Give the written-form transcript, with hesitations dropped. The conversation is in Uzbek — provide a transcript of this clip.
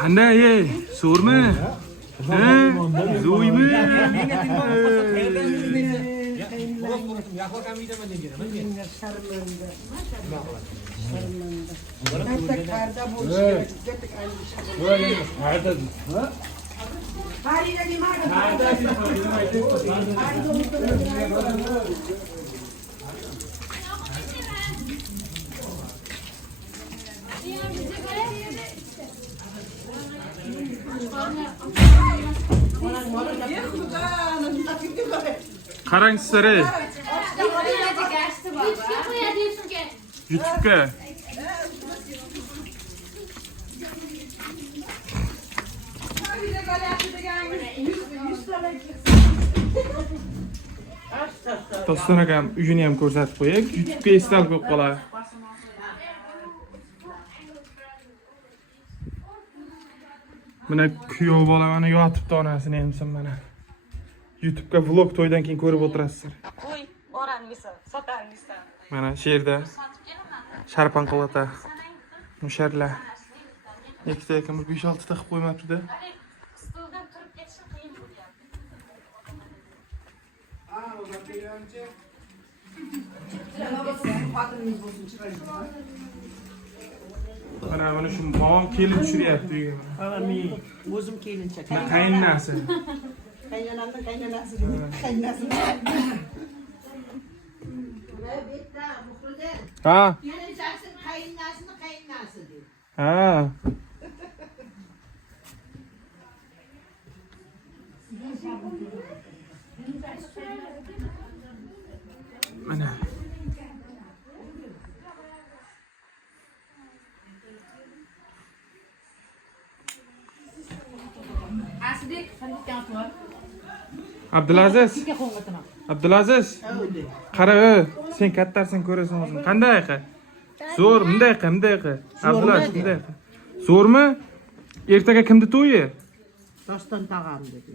Qanday ye? So'rmi? Ha? Zo'ymi? Qarang sizlar. YouTube'ga. Doston akam uyini ham ko'rsatib qo'yay. YouTube'ga esdan qo'yib qolay. Mana kuyov bola mana yotibdi onasini emsin mana. YouTube'ga vlog to'ydan keyin ko'rib o'tirasizlar. Qo'y, oranmisan, sotanmisan. Mana shu yerda sharpan qilata. Musharlar. Ikkita ekan 5-6 ta qilib qo'ymabdi-da. Stoldan turib ketishi qiyin bo'lyapti. Mana shu mom kelin tushiryapti uyga. Men o'zim kelinchak. Qaynonasi. Qaynonamning qaynonasi. Qaynonasi. Ha? Kelinchaksin qaynonasini qaynonasi deydi. Ha. Mana. Abdulaziz. Abdulaziz. Qara, sen kattarsan ko'rasan o'zing. Qanday qa? Zo'r, bunday qa. Abdulaziz, bunday qa. Zo'rmi? Ertaga kimni to'yi? Doston tog'am dedi.